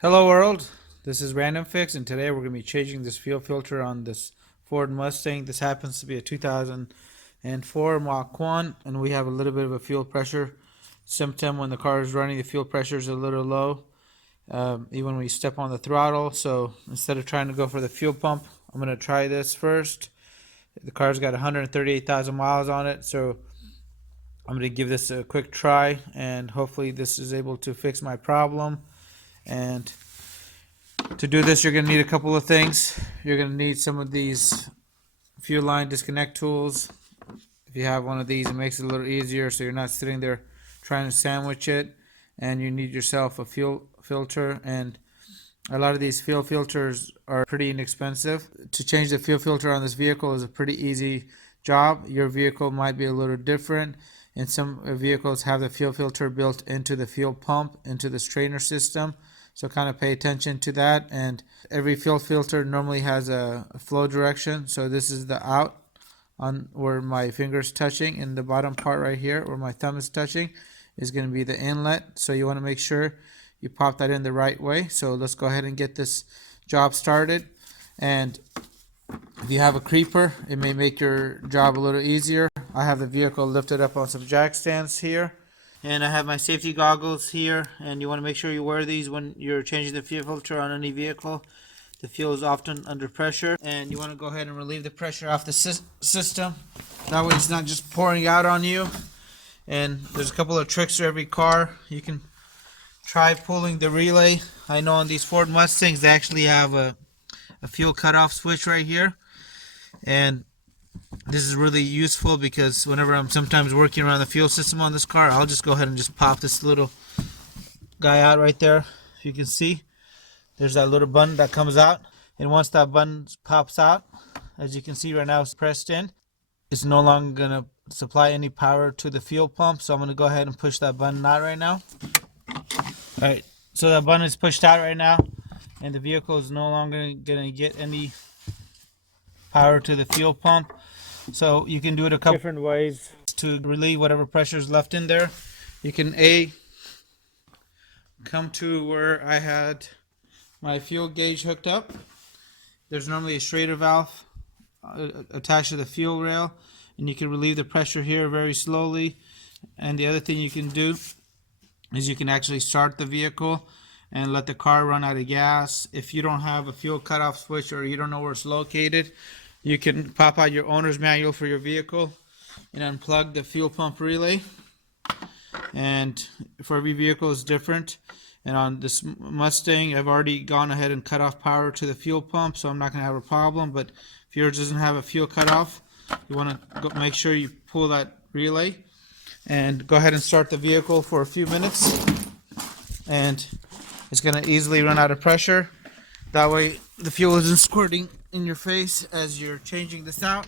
Hello world, this is Random Fix, and today we're going to be changing this fuel filter on this Ford Mustang. This happens to be a 2004 Mach 1, and we have a little bit of a fuel pressure symptom. When the car is running, the fuel pressure is a little low, even when you step on the throttle. So instead of trying to go for the fuel pump, I'm going to try this first. The car's got 138,000 miles on it, so I'm going to give this a quick try, and hopefully this is able to fix my problem. And to do this, you're going to need a couple of things. You're going to need some of these fuel line disconnect tools. If you have one of these, it makes it a little easier so you're not sitting there trying to sandwich it. And you need yourself a fuel filter, and a lot of these fuel filters are pretty inexpensive. To change the fuel filter on this vehicle is a pretty easy job. Your vehicle might be a little different, and some vehicles have the fuel filter built into the fuel pump, into the strainer system. So kind of pay attention to that. And every fuel filter normally has a flow direction. So this is the out, on where my finger's touching, in the bottom part right here where my thumb is touching is going to be the inlet. So you want to make sure you pop that in the right way. So let's go ahead and get this job started. And if you have a creeper, it may make your job a little easier. I have the vehicle lifted up on some jack stands here, and I have my safety goggles here, and you want to make sure you wear these when you're changing the fuel filter on any vehicle. The fuel is often under pressure, and you want to go ahead and relieve the pressure off the system. That way it's not just pouring out on you. And there's a couple of tricks for every car. You can try pulling the relay. I know on these Ford Mustangs they actually have a fuel cutoff switch right here, and this is really useful because whenever I'm sometimes working around the fuel system on this car, I'll just go ahead and just pop this little guy out right there. If you can see, there's that little button that comes out, and once that button pops out, as you can see right now, it's pressed in. It's no longer going to supply any power to the fuel pump, so I'm going to go ahead and push that button out right now. Alright, so that button is pushed out right now, and the vehicle is no longer going to get any power to the fuel pump. So you can do it a couple different ways to relieve whatever pressure is left in there. You can come to where I had my fuel gauge hooked up. There's normally a Schrader valve attached to the fuel rail, and you can relieve the pressure here very slowly. And the other thing you can do is you can actually start the vehicle and let the car run out of gas. If you don't have a fuel cutoff switch, or you don't know where it's located, you can pop out your owner's manual for your vehicle and unplug the fuel pump relay. And for every vehicle is different. And on this Mustang, I've already gone ahead and cut off power to the fuel pump, so I'm not going to have a problem. But if yours doesn't have a fuel cutoff, you want to make sure you pull that relay and go ahead and start the vehicle for a few minutes. And it's going to easily run out of pressure. That way the fuel isn't squirting in your face as you're changing this out.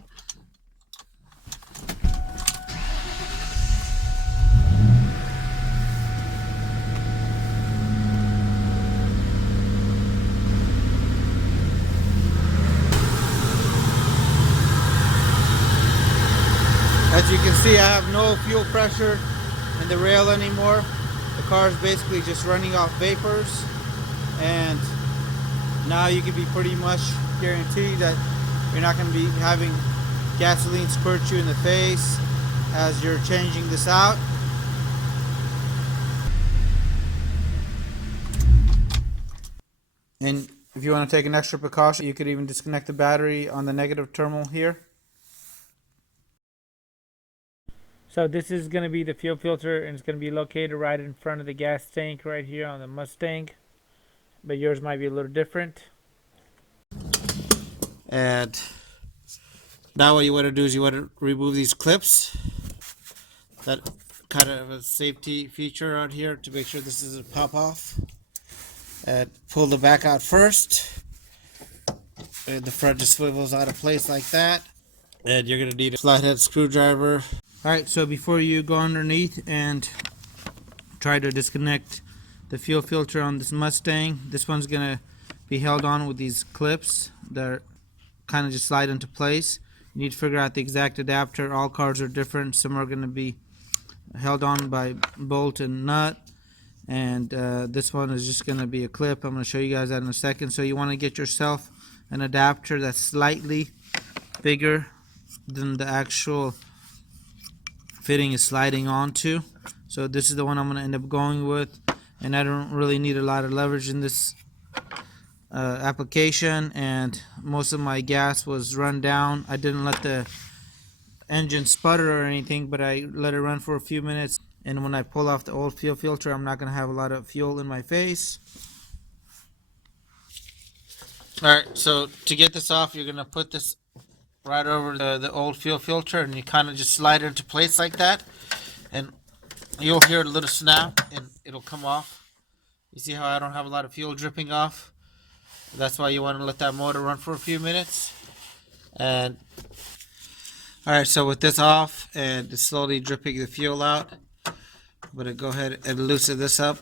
As you can see, I have no fuel pressure in the rail anymore. The car is basically just running off vapors, and now you can be pretty much guaranteed that you're not going to be having gasoline squirt you in the face as you're changing this out. And if you want to take an extra precaution, you could even disconnect the battery on the negative terminal here. So this is going to be the fuel filter, and it's going to be located right in front of the gas tank right here on the Mustang, but yours might be a little different. And now what you want to do is you want to remove these clips. That kind of a safety feature out here to make sure this doesn't pop off. And pull the back out first. And the front just swivels out of place like that. And you're going to need a flathead screwdriver. Alright, so before you go underneath and try to disconnect the fuel filter on this Mustang, this one's going to be held on with these clips that kind of just slide into place. You need to figure out the exact adapter. All cars are different. Some are going to be held on by bolt and nut, and this one is just going to be a clip. I'm going to show you guys that in a second. So you want to get yourself an adapter that's slightly bigger than the actual fitting is sliding onto. So this is the one I'm going to end up going with, and I don't really need a lot of leverage in this application, and most of my gas was run down. I didn't let the engine sputter or anything, but I let it run for a few minutes, and when I pull off the old fuel filter, I'm not going to have a lot of fuel in my face. Alright, so to get this off, you're going to put this right over the old fuel filter, and you kind of just slide it into place like that, and you'll hear a little snap and it'll come off. You see how I don't have a lot of fuel dripping off? That's why you want to let that motor run for a few minutes. And alright, so with this off and it's slowly dripping the fuel out, I'm going to go ahead and loosen this up.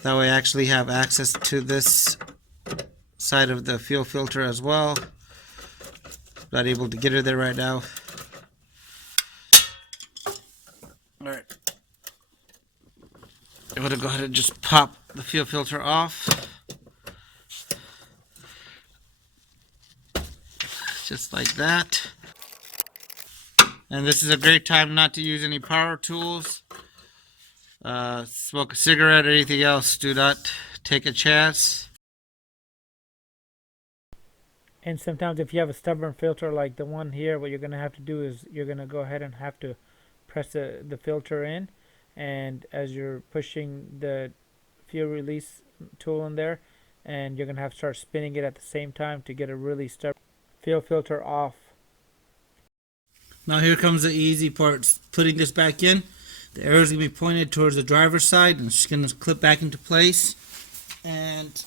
That way I actually have access to this side of the fuel filter as well. Not able to get her there right now. Alright. I'm going to go ahead and just pop the fuel filter off. Just like that. And this is a great time not to use any power tools. Smoke a cigarette or anything else. Do not take a chance. And sometimes if you have a stubborn filter like the one here, what you're going to have to do is you're going to go ahead and have to press the filter in, and as you're pushing the fuel release tool in there, and you're going to have to start spinning it at the same time to get a really stubborn fuel filter off. Now here comes the easy part, putting this back in. The arrow is going to be pointed towards the driver's side, and it's just going to clip back into place, and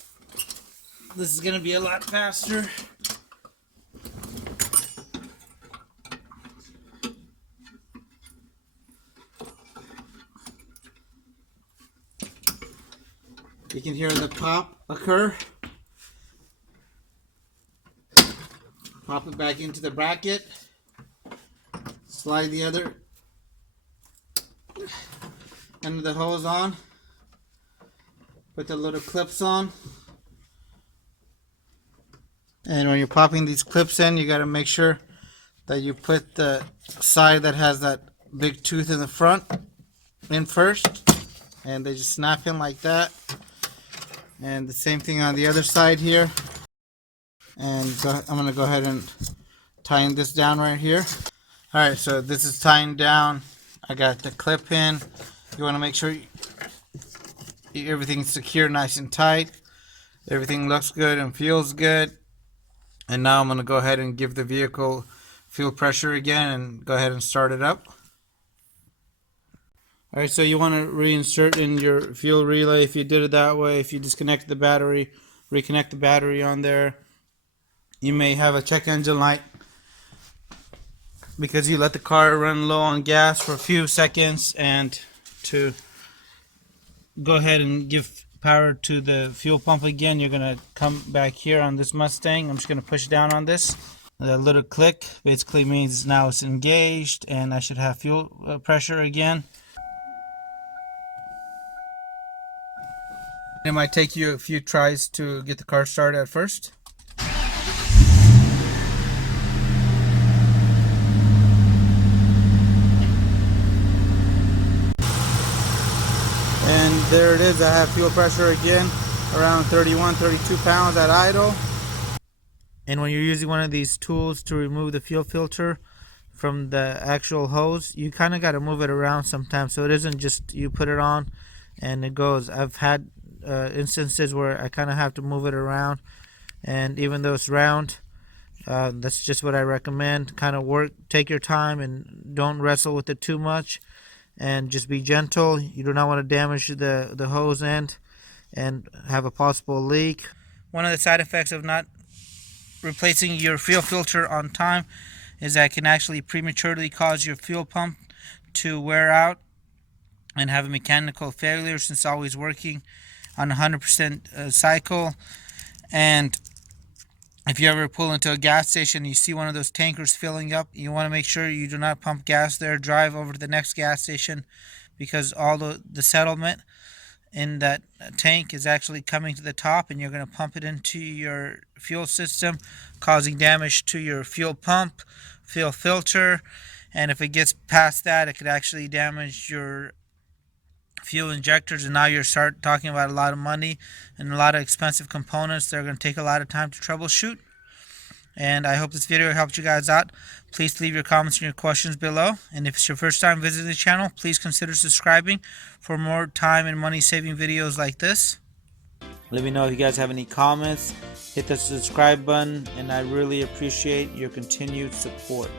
this is going to be a lot faster. You can hear the pop occur. Pop it back into the bracket. Slide the other end of the hose on. Put the little clips on. And when you're popping these clips in, you got to make sure that you put the side that has that big tooth in the front in first. And they just snap in like that. And the same thing on the other side here. And I'm going to go ahead and tighten this down right here. Alright, so this is tightened down. I got the clip in. You want to make sure everything's secure, nice and tight. Everything looks good and feels good. And now I'm going to go ahead and give the vehicle fuel pressure again and go ahead and start it up. Alright, so you want to reinsert in your fuel relay. If you did it that way, if you disconnect the battery, reconnect the battery on there, you may have a check engine light because you let the car run low on gas for a few seconds, and to go ahead and give power to the fuel pump again, you're going to come back here on this Mustang. I'm just going to push down on this. A little click basically means now it's engaged and I should have fuel pressure again. It might take you a few tries to get the car started at first. And there it is. I have fuel pressure again, around 31, 32 pounds at idle. And when you're using one of these tools to remove the fuel filter from the actual hose, you kind of got to move it around sometimes, so it isn't just you put it on and it goes. I've had instances where I kind of have to move it around, and even though it's round, that's just what I recommend. Kind of take your time and don't wrestle with it too much, and just be gentle. You do not want to damage the hose end and have a possible leak. One of the side effects of not replacing your fuel filter on time is that it can actually prematurely cause your fuel pump to wear out and have a mechanical failure, since it's always working on 100% cycle. And If you ever pull into a gas station and you see one of those tankers filling up, you want to make sure you do not pump gas there. Drive over to the next gas station, because all the settlement in that tank is actually coming to the top, and you're going to pump it into your fuel system, causing damage to your fuel pump, fuel filter, and if it gets past that, it could actually damage your fuel injectors, and now you start talking about a lot of money and a lot of expensive components that are going to take a lot of time to troubleshoot. And I hope this video helped you guys out. Please leave your comments and your questions below. And if it's your first time visiting the channel, please consider subscribing for more time and money saving videos like this. Let me know if you guys have any comments. Hit the subscribe button, and I really appreciate your continued support.